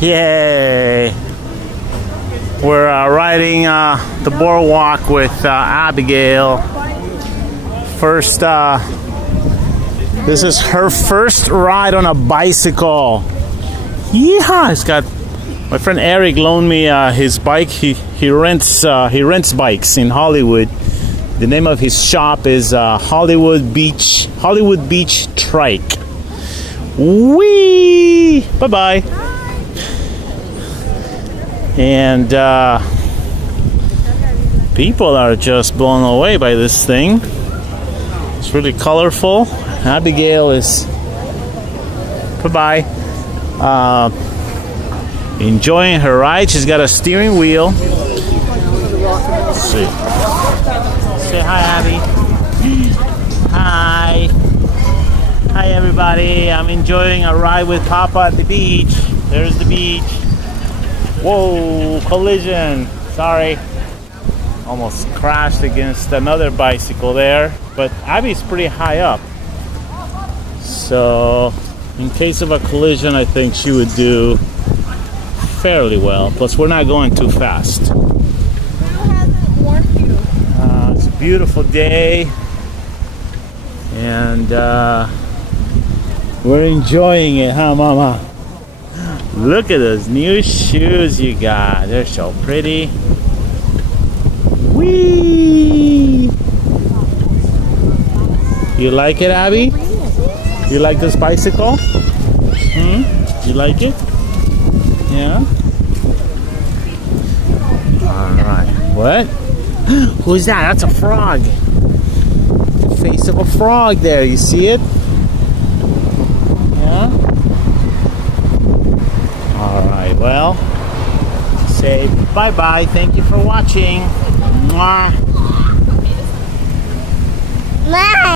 Yay! We're riding the boardwalk with Abigail. This is her first ride on a bicycle. Yeehaw! It's got my friend Eric loaned me his bike. He rents bikes in Hollywood. The name of his shop is Hollywood Beach Trike. Whee! Bye bye. And people are just blown away by this thing. It's really colorful. Abigail is enjoying her ride. She's got a steering wheel. Let's see. Say hi, Abby. Hi. Hi, everybody. I'm enjoying a ride with Papa at the beach. There's the beach. Whoa, collision. Sorry. Almost crashed against another bicycle there. But Abby's pretty high up. So, in case of a collision, I think she would do fairly well. Plus, we're not going too fast. It's a beautiful day. And we're enjoying it, huh, Mama? Look at those new shoes you got. They're so pretty. Whee! You like it, Abby? You like this bicycle? You like it? Yeah? Alright. What? Who's that? That's a frog. The face of a frog there. You see it? Yeah? Alright, well, say bye-bye. Thank you for watching. Mwah.